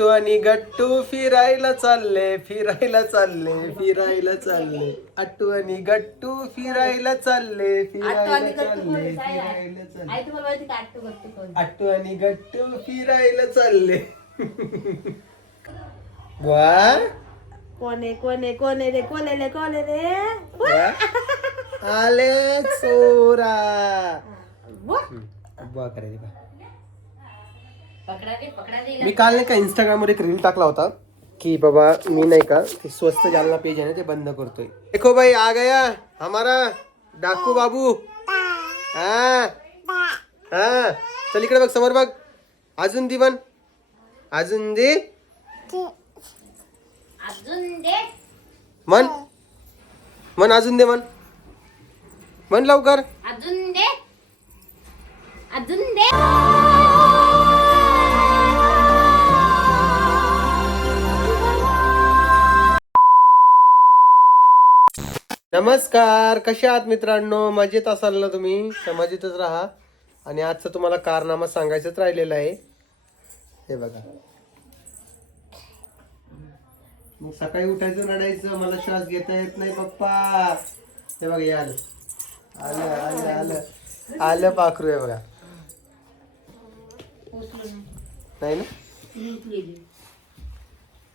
अट्टू आणि गट्टू फिरायला चालले फिरायला चालले फिरायला चालले. अट्टू आणि गट्टू फिरायला चालले फिरायला चालले फिरायला चालले. अट्टू आणि गट्टू फिरायला चालले. वा कोणे कोणे कोणे रे कोणे रे कोणे रे आले चोरा. बुवा करायची बा. मी काल नाही का इंस्टाग्राम वर एक रील टाकला होता की बाबा मी नाही का ते स्वस्त जालना पेज आहे ना ते बंद करतोय. देखो भाई आ गया हमारा डाकू बाबू. हा हा चल इकडे बघ समोर बघ. अजून दे बन अजून दे मन मन अजून दे मन मन लवकर अजून दे अजून दे. नमस्कार, कसे आहात मित्रांनो? मजेत असाल ना तुम्ही? तर मजेतच राहा. आणि आजचं तुम्हाला कारनामा सांगायचंच राहिलेलं आहे. हे बघा, मग सकाळी उठायचं रडायचं मला श्वास घेता येत नाही पप्पा. हे बघा हे आलं आलं आलं आलं आलं पाखरू आहे बघा. नाही ना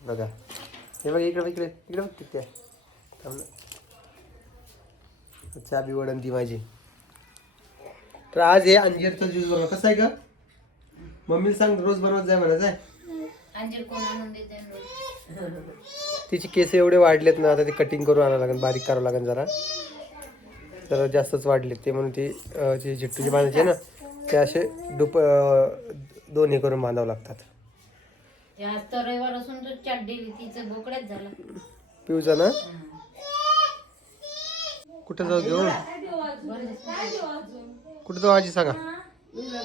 बघा हे बघा इकडे इकडे इकडे बघ तिथे थांब ना. चहा बी वडन ती माझी. तर आज हे अंजीरचा ज्यूस बनव. कसं आहे का मम्मीला सांग रोज बनवत जाय म्हणत आहे. अंजीर कोण आणून देते रोज? तिची केस एवढे वाढलेत ना आता ते कटिंग करून आणावं लागेल. बारीक करावं लागेल जरा जास्तच वाढलेत ते. म्हणून ती जी झिट्टूची बांधायची आहे ना ते असे दोन हे करून बांधावं लागतात. जास्त रविवार असून तो चड्डी तिचं बोकड्याच झाला. पिऊचा ना कुठं जाऊ घेऊन कुठं जाऊ आजी सांगा. उद्या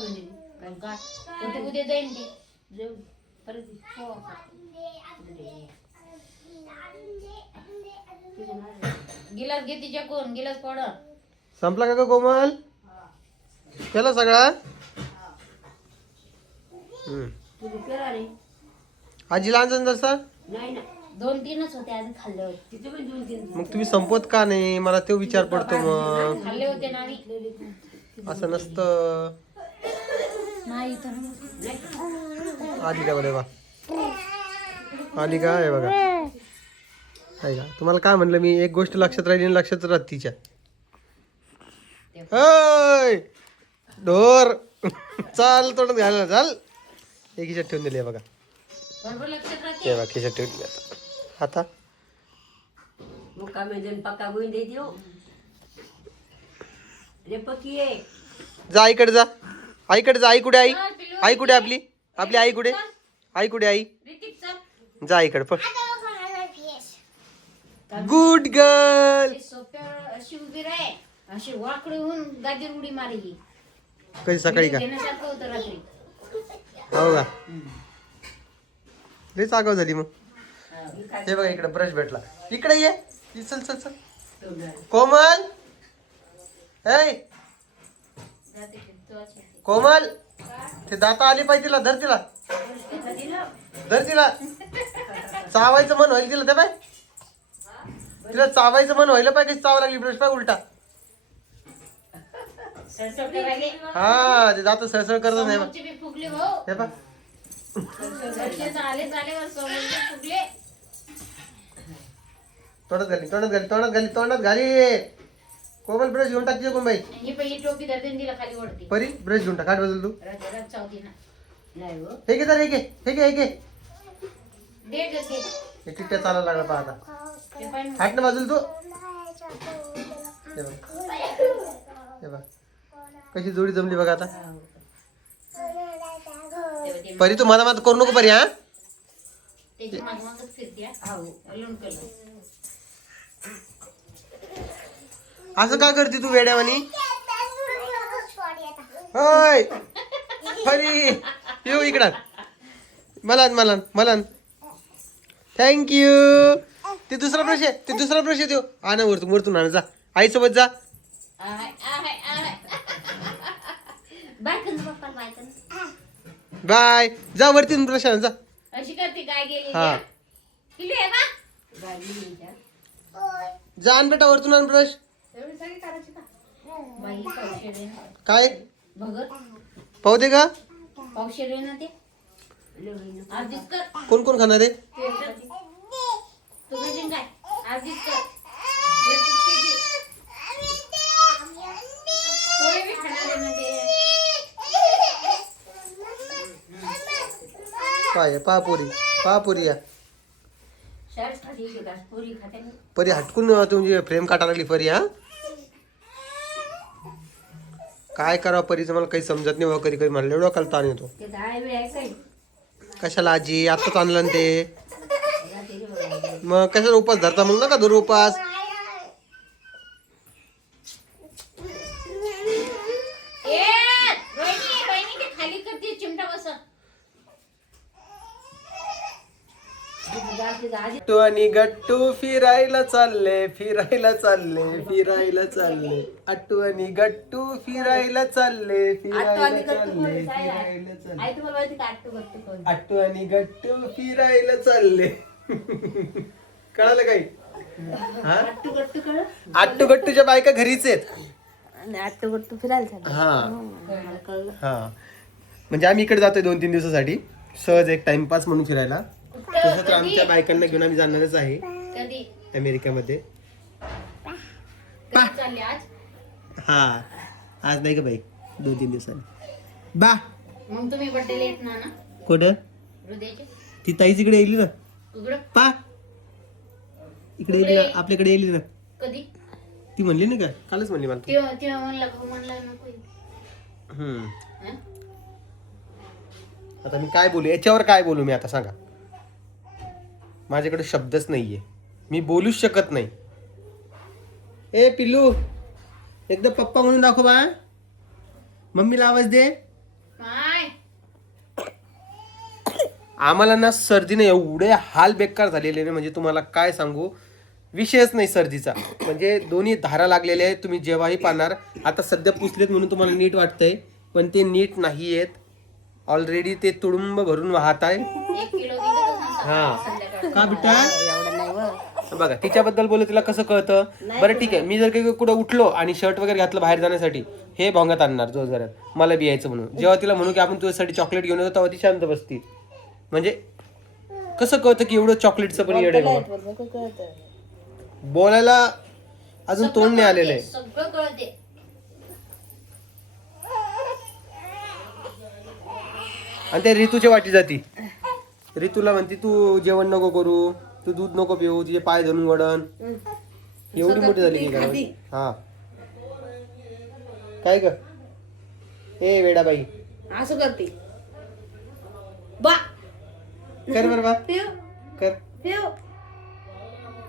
जाईन ती गिलास घे तिच्या कोण गिलास पड. संपला का कोमल? केला सगळा? आजीला आणजन जसा नाही ना 2-3च होते आधी खाल्ले होते. तिथे पण 2-3. मग तुम्ही संपवत का नाही मला तो विचार पडतो. मग खाल्ले होते ना असं नसतं. नाही आली का बरे बा आली का? आहे बघा आहे का? तुम्हाला काय म्हणलं मी एक गोष्ट लक्षात राहिली आणि लक्षात राहत तिच्या. ढोर चाल तोंडात घालायला चाल. एक खिशात ठेवून दिली बघा. बरोबर लक्षात राहते. ते बघा खिशात ठेवून दिली आता. मुका मेजन पक्का गोविंद दे दियो रे पकी आहे. जा आईकडे जा आईकडे जा. आई कुठे? आई आई कुठे? आपली आपली आई कुठे? आई कुठे? आई जा आईकडे पण. Good girl. सोप्यावर अशी उभी राहे अशी वाकडे होऊन गादीवर उडी मारली. कधी सकाळी का? घेण्यासारखं होतं रात्री. हो का? लई चागाव झाली मग. हे बघा इकडे ब्रश भेटला. इकडे ये चल चल चल. कोमल ए कोमल ते दाता आली पाहिजे तिला. धर तिला धर तिला. चावायचं मन होईल तिला. ते बाय तिला चावायचं मन व्हायला पाहिजे. चावा लागली ब्रश पाय उलटा. हा ते दात सळसळ करत नाही. फुगले हो हे बघ फुगले. तोंडात घाली तोंडात घाली तोंडात घाली तोंडात घाली. कोमल ब्रश घेऊन टाकते कोण बाई. ही पहिली टोपी धरते तिला खाली ओढते. परी ब्रश घेऊन टाक. काढ बदल तू. हे घे तर हे घे हे घे हे घे. हे टिट्ट्या चालायला लागला पाहता. हाट ना बाजूला तू. हे बघ हे बघ कशी जोडी जमली बघा आता. परी तू माझा करू नको परी. हा असं का करते तू वेड्यावानी? होय परी येऊ इकडं. मला मला मला थँक्यू. ते दुसरा ब्रश आहे ते दुसरा ब्रश आहे तो. आणा वरतून वरतून आणा. जा आईसोबत जा. बाय जा वरती ब्रश आणा. जा अशी करते काय गेली हा. पिलू आहे बा गाय गेली हिच्यात. जाण बेटा वरतून आण ब्रश. एवढी सगळी करायची का बाई पावशेर आहे ना. काय भगर पाहू दे का? पावशेर आहे ना ते अर्धीच कर कोण कोण खाणार आहे? तू खाशील काय अर्धीच कर हे तुटते ती. पोळी बी खाणार आहे ना ते. पाय पापुरी या शाळेत खाती की काय? पोळी खाते ना. परी हटकून तुमची फ्रेम काढायला लागली परी. हा काय करावं परीचं मला काही समजत नाही. कधी कधी मला डोक्याला ताण येतो. ते डाळ बी आहे काय कशाला आजी आत्ताच आणलं ना ते. रात्री बघायला. मग कशाला उपास धरता मग नका धरू उपास. ए रोहिणी ते खाली करते चिमटा बस गट्टू आणि गट्टू फिरायला चालले अट्टू आणि गट्टू फिरायला चालले आई तुम्हाला माहिती का आट्टू गट्टू कोण? अट्टू आणि गट्टू फिरायला चालले. कळालं काही? हा आट्टू गट्टू कळ अट्टू गट्टूच्या बायका घरीच आहेत. आट्टू गट्टू फिरायला चालले. हा कळलं. हा म्हणजे आम्ही इकडे जातोय 2-3 दिवसासाठी सहज एक टाइमपास म्हणून फिरायला. तसं तर आमच्या बायकांना घेऊन आम्ही जाणारच आहे कधी अमेरिकेमध्ये. कधी चालले आज? हा आज नाही का बाई 2-3 दिवसांनी. बा मग तुम्ही बड्डेला येत ना ना कुठं? हृदयाचे ती ताईच इकडे येईल ना. उघड पा इकडे येईल ना आपल्याकडे येईल ना. कधी ती म्हणली नाही का कालच म्हणली मला. तेव्हा म्हणला नको येऊ. हम्म हं? आता मी काय बोलू याच्यावर काय बोलू मी आता सांगा. माझ्याकडे शब्दच नाहीये. मी बोलूच शकत नाही. ए पिल्लू एकदा पप्पा म्हणून दाखव बा. मम्मीला आवाज दे. काय आम्हाला ना सर्दीने एवढे हाल बेकार झालेले ना म्हणजे तुम्हाला काय सांगू. विषयच नाही सर्दीचा. म्हणजे दोन्ही धारा लागलेल्या आहेत. तुम्ही जेव्हाही पाहणार आता सध्या पुसलेत म्हणून तुम्हाला नीट वाटतंय पण ते नीट नाही आहेत. ऑलरेडी ते तुडुंब भरून वाहत आहे. 1 किलो दिलं तर सांग हा संध्याकाळी. का बेटा एवढं नाही व. बघा तिच्याबद्दल बोलू तिला कसं कळतं. बरं ठीक आहे मी जर काही कुठं उठलो आणि शर्ट वगैरे घातलं बाहेर जाण्यासाठी हे भोंगात आणणार जोर जोरात मला बी यायचं म्हणून. जेव्हा तिला म्हणू की आपण तुझ्यासाठी चॉकलेट घेऊन येतो तेव्हा ती शांत बसती. म्हणजे कसं कळतं की एवढं चॉकलेटचं पण येड आहे बाबा. बोलायला अजून तोंड नाही आलेलं आहे. सगळं कळते. आणि ते ऋतूच्या वाटी जाती. ऋतूला म्हणते तू जेवण नको करू तू दूध नको पिऊ तुझे पाय धरून वडण. एवढी मोठी झाली की घरामध्ये. हा काय ग ए वेडाबाई असं करते बा कर बर बा पिऊ कर. पिऊ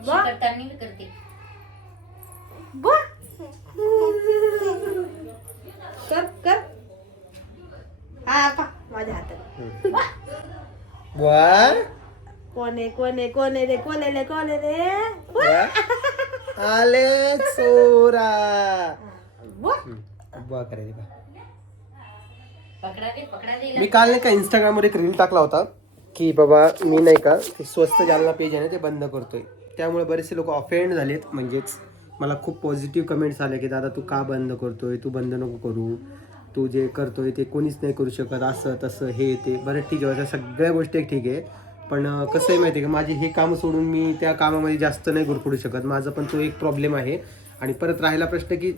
बा करताना मी करते बा कर हा पा माझ्या हातात बुवा कोणे रे आले चोरा. बुवा करायची बा. पकडा दे मी काल नाही का इंस्टाग्राम वर एक रील टाकला होता की बाबा मी नाही का ते स्वस्त जालना पेज आहे ना ते बंद करतोय. त्यामुळे बरेचसे लोक ऑफेंड झालेत. म्हणजेच मला खूप पॉझिटिव्ह कमेंट्स आले की दादा तू का बंद करतोय तू बंद नको करू तू जे करतोय ते कोणीच नाही करू शकत असं तसं हे ते. बरं ठीक आहे सगळ्या गोष्टी ठीक आहे पण कसं आहे माहिती आहे का माझी हे काम सोडून मी त्या कामामध्ये जास्त नाही गुरफडू शकत. माझा पण तो एक प्रॉब्लेम आहे. आणि परत राहिला प्रश्न की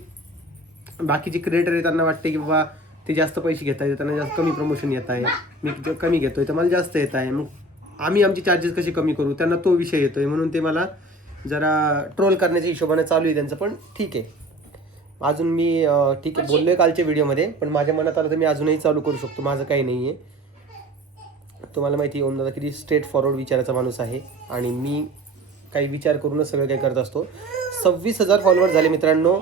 बाकीचे क्रिएटर आहे त्यांना वाटते की बाबा ते जास्त पैसे घेत आहेत त्यांना जास्त कमी प्रमोशन येत आहे. मी कमी घेतोय तर मला जास्त येत आहे. मग आम्ही आमचे चार्जेस कसे कमी करू त्यांना तो विषय येतोय म्हणून ते मला जरा ट्रोल करण्याच्या हिशोबाने चालू आहे त्यांचं. पण ठीक आहे अजून मी ठीक आहे बोललोय कालच्या व्हिडिओमध्ये पण माझ्या मनात आलं तर मी अजूनही चालू करू शकतो. माझं काही नाही आहे. तुम्हाला माहिती आहे ओम दादा किती स्ट्रेट फॉरवर्ड विचाराचा माणूस आहे आणि मी काही विचार करूनच सगळं काही करत असतो. 26,000 फॉलोअर झाले मित्रांनो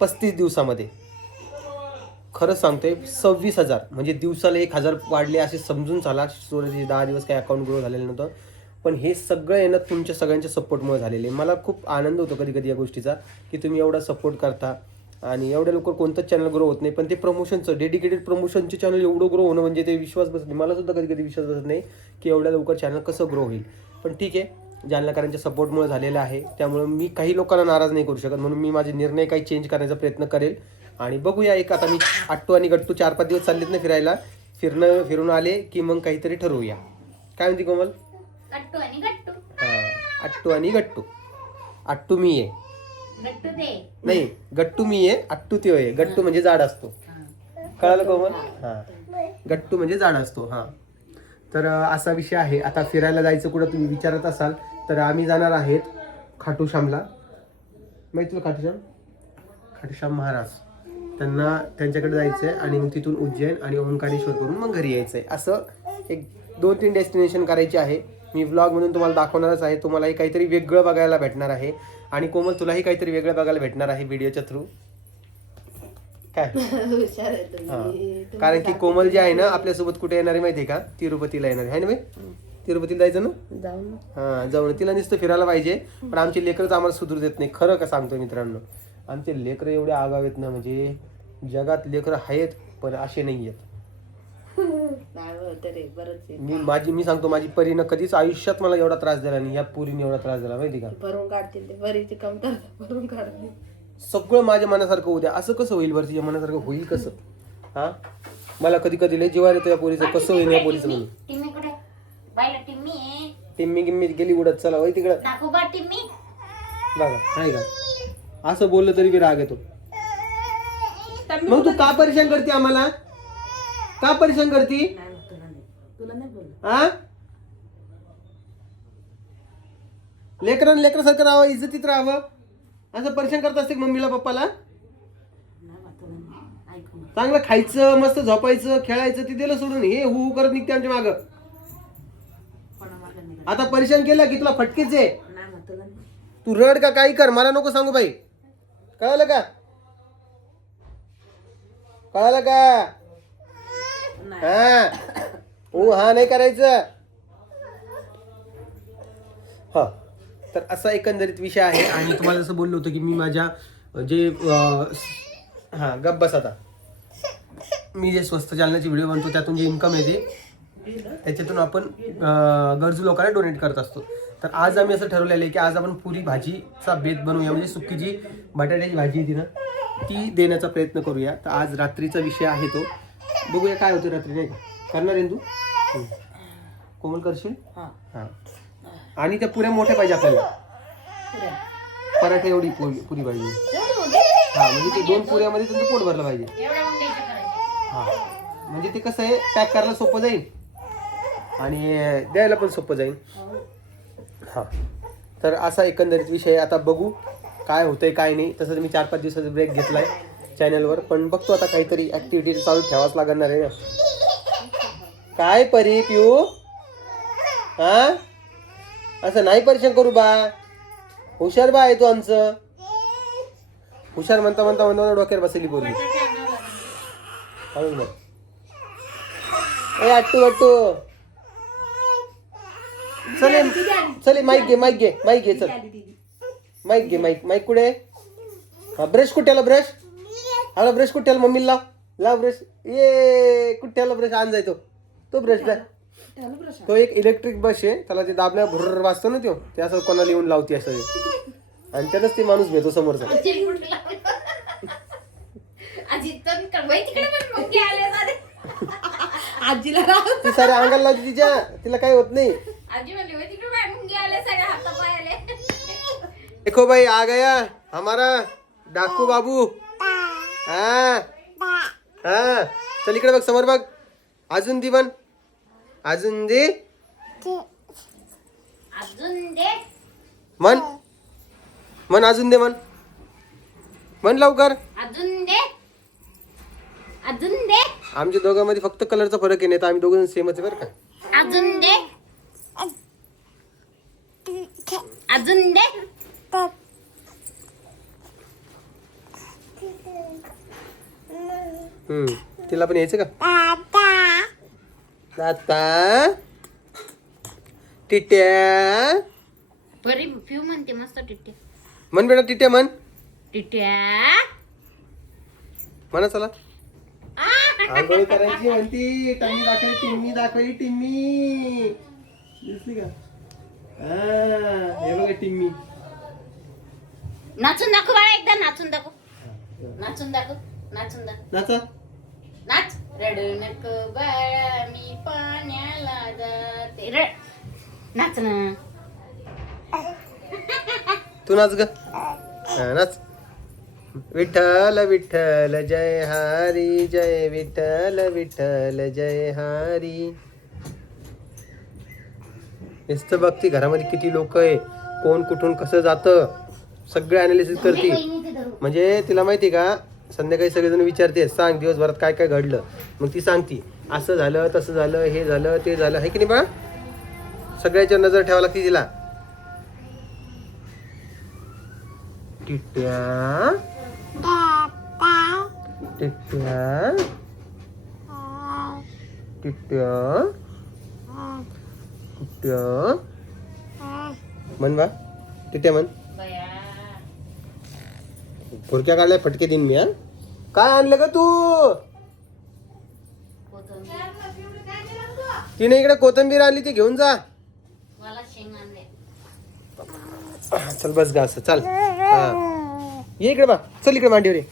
35 दिवसामध्ये. खरंच सांगतोय 26,000 म्हणजे दिवसाला 1,000 वाढले असे समजून चाला. 10 दिवस काही अकाउंट ग्रो झालेलं नव्हतं पण हे सगळं येणं तुमच्या सगळ्यांच्या सपोर्टमुळे झालेले. मला खूप आनंद होतो कधी कधी या गोष्टीचा की तुम्ही एवढा सपोर्ट करता. आणि एवढ्या लवकर कोणतंच चॅनल ग्रो होत नाही. पण ते प्रमोशनचं डेडिकेटेड प्रमोशनचे चॅनल एवढं ग्रो होणं म्हणजे ते विश्वास बसत नाही. मला सुद्धा कधी कधी विश्वास बसत नाही की एवढ्या लवकर चॅनल कसं ग्रो होईल. पण ठीक आहे, जालनाकरांच्या सपोर्टमुळे झालेलं आहे. त्यामुळे मी काही लोकांना नाराज नाही करू शकत, म्हणून मी माझे निर्णय काही चेंज करण्याचा प्रयत्न करेल. आणि बघूया, एक आता मी अट्टू आणि गट्टू 4-5 दिवस चाललेत ना फिरायला, फिरून आले की मग काहीतरी ठरवूया. काय म्हणते कोमल? गट्टू आणि गट्टू. हां, अट्टू आणि गट्टू. अट्टू मी आहे, गट्टू दे. नाही गट्टू मी आहे, अट्टू ते आहे. गट्टू म्हणजे जाड असतो, कळालं कोमल? हां, गट्टू म्हणजे जाड असतो. हां, तर असा विषय आहे. आता फिरायला जायचं कुठं तुम्ही विचारत असाल तर आम्ही जाणार आहेत खाटूश्यामला. माहिती तुला खाटूश्याम महाराज, त्यांच्याकडे जायचं आहे आणि मग तिथून उज्जैन आणि ओंकारेश्वर करून मग घरी यायचं आहे. असं एक 2-3 डेस्टिनेशन करायची आहे. मी व्लॉगमधून तुम्हाला दाखवणारच आहे. तुम्हालाही काहीतरी वेगळं बघायला भेटणार आहे आणि कोमल तुलाही काहीतरी वेगळं बघायला भेटणार आहे व्हिडिओच्या थ्रू. काय कारण की कोमल जे आहे ना आपल्यासोबत कुठे येणार आहे माहिती आहे का? तिरुपतीला येणार आहे ना बाई? तिरुपतीला जायचं ना? हां, जाऊन तिला नुसतं फिरायला पाहिजे. पण आमचे लेकरच आम्हाला सुधरू देत नाही. खरं का सांगतो मित्रांनो, आमचे लेकरं एवढे आगाव आहेत ना, म्हणजे जगात लेकरं आहेत पण असे नाही आहेत. मी सांगतो, माझी परीनं कधीच आयुष्यात मला एवढा त्रास दिला नाही. या पुरीने एवढा त्रास दिला माहिती का? भरून काढतील ते, परीची कमतरता भरून काढतील. सगळं माझ्या मनासारखं होऊ द्या. असं कसं होईल? वरतीच्या मनासारखं होईल कसं? हा, मला कधी कधी लय जीवार येतो या पोरीचं. कसं होईल या पोरीचं म्हणून. टिम्मी कुठे? बायला टिम्मी आहे. टिम्मी गिम्मी गेली उडत. चला वय तिकडं. दाखवू का टिम्मी? बघा, नाही का असं बोललं तरी बी राग येतो. मग तू का परेशान करते आम्हाला? का परेशान करती? तुला नाही बोल. हा, लेकरासारखं राहावं, इज्जतीत राहावं, असं परेशान करत असते मम्मीला पप्पाला? चांगलं खायचं, मस्त झोपायचं, खेळायचं, ते दिलं सोडून हे हू करत निघते आमच्या मागं. आता परेशान केलं की तुला फटकेच आहे. तू रड का काही कर, मला नको सांगू बाई. कळालं का? कळालं का? हा, हो हा नाही करायचं. हा, तर असा एकंदरीत विषय आहे. आणि तुम्हाला जसं बोललो होतो की मी माझ्या जे हा गप बस आता, मी जे स्वस्त चालण्याची व्हिडिओ बनतो त्यातून जे इन्कम येते त्याच्यातून आपण गरजू लोकांना डोनेट करत असतो. तर आज आम्ही असं ठरवलेलं आहे की आज आपण पुरी भाजीचा बेत बनवूया. म्हणजे सुकी जी बटाट्याची भाजी येते ना ती देण्याचा प्रयत्न करूया. तर आज रात्रीचा विषय आहे तो. बघूया काय होतं रात्री, नाही का? करणार आहे तू? कोमल करशील? हां. आणि त्या पुऱ्या मोठ्या पाहिजे आपल्याला. पराठा एवढी पुरी पाहिजे. हा, म्हणजे ते 2 पुऱ्यामध्ये तुमचं पोट भरलं पाहिजे. हा, म्हणजे ते कसं आहे, पॅक करायला सोपं जाईल आणि द्यायला पण सोपं जाईल. हा, तर असा एकंदरीत विषय. आता बघू काय होतंय काय नाही. तसं मी 4-5 दिवसाचा ब्रेक घेतलाय चॅनलवर, पण बघतो आता काहीतरी ऍक्टिव्हिटी चालू ठेवाच लागणार आहे ना. काय परी पिऊ? हा, असं नाही परेशान करू बा. हुशार बा आहे तू आमचं. हुशार म्हणता म्हणता म्हणता डोक्यावर बसली बोलली. बघ ए अट्टू अट्टू, चल माईक घे चल. माईक कुठे? हा, ब्रश कुठे? ब्रश आला. ब्रश कुठे? मम्मीला लाव ब्रश. ये कुठे ब्रश? आण जाय तो ब्रश द्या. तो एक इलेक्ट्रिक ब्रश आहे, त्याला ते दाबल्या भुर्र वाजतो ना तो, ते असं कोणाला येऊन लावते असं, आणि त्यालाच ते माणूस भेटतो समोरचा. आजीला ती साऱ्या अंगाला लावते तिच्या, तिला काही होत नाही. देखो भाई आ गया हमारा डाकू बाबू. हा हा, चल इकडे बघ, समोर बघ. अजून दे मन, अजून दे मन, मन अजून दे मन लवकर. अजून दे. आमच्या दोघांमध्ये फक्त कलरचा फरक आहे, नाही तर आम्ही दोघं सेमच आहे बरं का. अजून दे. अजून दे. तिला पण यायचं का? आता टिट्या बरी पिऊ म्हणते मस्त टिट्या. मन बेटा टिट्या मन. टिट्या म्हणा चला. आंघोळी करायची म्हणती. टाइमी दाखवली, टिम्मी दाखवली, टिम्मी दिसली का? हे बघा टिम्मी. नाचून दाखव बाळा, एकदा नाचून दाखव. नाचून दाखव, नाचून दाखव. नाचा. नाच. रडू नको बाळा, मी पाण्याला जाते. नाच ना. तू नाच ग. नाच. विठ्ठल विठ्ठल जय हरी, जय विठ्ठल विठ्ठल जय हरी. नुसतं बघती घरामध्ये किती लोक आहे, कोण कुठून कसं जातं, सगळे अनालिसिस करते. म्हणजे तिला माहिती का, संध्याकाळी सगळेजण विचारते सांग दिवसभरात काय काय घडलं. मग ती सांगती असं झालं तसं झालं, हे झालं ते झालं, आहे की नाही बा. सगळ्याच्या नजर ठेवावी लागते तिला. टिट्या टिट्या टिट्या टिट्या म्हण बा. टिट्या म्हण. फुरक्या काढल्या फटके देईन मी. काय आणलं का तू? तिने इकडे कोथिंबीर आणली, ती घेऊन जा. मला शेंग आणले. चल बस गा असं चल. ये इकडे बा. चल इकडे मांडीवर ये.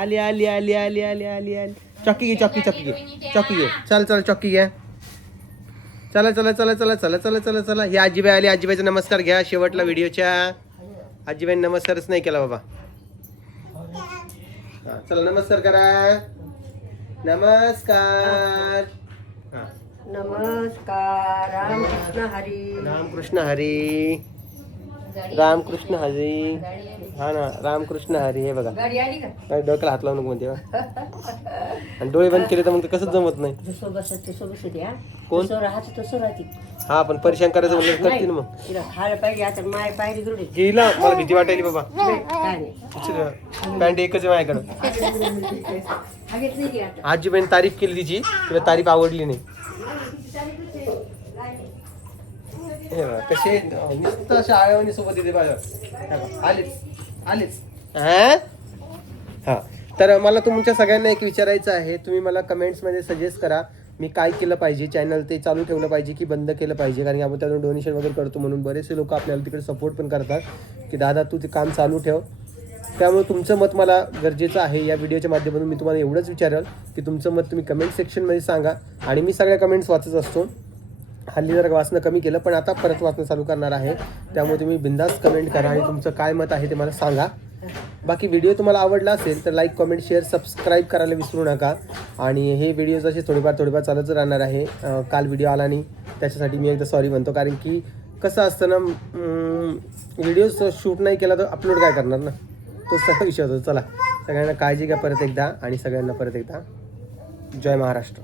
आली आली आली आली आली आली आली. चॉकी घे, चॉकी चॉकी घे, चॉकी घे. चल चल चॉकी घ्या. चला चला चला चला चला चला चला चला. ही आजीबाई आली. आजीबाईचा नमस्कार घ्या शेवटला व्हिडिओच्या. आजीबाई नमस्कारच नाही केला बाबा. चला नमस्कार करा. नमस्कार. नमस्कार. रामकृष्ण हरी. रामकृष्ण हरी. रामकृष्ण हरी. हा ना, रामकृष्ण हरी. हे बघा, गाडी आली का? डोक्याला हात लावू नको म्हणते. आणि डोळे बंद केले तर मग ते कसं जमत नाही. कोण? हा पण परेशान करायचं म्हणलं करते ना मग. तिला खायला पाहिजे. आता माय पायरी जोडी गेला. मला भीती वाटायली बाबा. काय नाही. पॅन्ट एकच आहे माझ्याकडं. हागेत नाही की आता. आजीबाईने तारीफ केली तिची, तिला तारीफ आवडली नाही. हे बघा, कसे नुसतं अशा आळवणी सोबत येते बाहेर. आलेच आलेच. हा तर मला तुमच्या सगळ्यांना एक विचारायचं आहे. तुम्ही मला कमेंट्समध्ये सजेस्ट करा मी काय केलं पाहिजे. चॅनल ते चालू ठेवलं पाहिजे की बंद केलं पाहिजे. कारण की आपण त्यातून डोनेशन वगैरे करतो, म्हणून बरेचसे लोक आपल्याला तिकडे सपोर्ट पण करतात की दादा तू ते काम चालू ठेव. त्यामुळे तुमचं मत मला गरजेचं आहे. या व्हिडिओच्या माध्यमातून मी तुम्हाला एवढंच विचारेल की तुमचं मत तुम्ही कमेंट सेक्शनमध्ये सांगा. आणि मी सगळ्या कमेंट्स वाचत असतो. हल्ली जरा वाचणं कमी केलं, पण आता परत वाचणं चालू करणार आहे. त्यामुळे तुम्ही बिंदास कमेंट करा आणि तुमचं काय मत आहे ते मला सांगा. बाकी व्हिडिओ तुम्हाला आवडला असेल तर लाईक, कमेंट, शेअर, सबस्क्राईब करायला विसरू नका. आणि हे व्हिडिओज असे थोडेफार चालत राहणार आहे. काल व्हिडिओ आला नाही त्याच्यासाठी मी एकदा सॉरी म्हणतो. कारण की कसं असतं ना, व्हिडिओज शूट नाही केला तर अपलोड काय करणार ना, तो सगळा विषय होतो. चला सगळ्यांना काळजी घ्या परत एकदा. आणि सगळ्यांना परत एकदा जय महाराष्ट्र.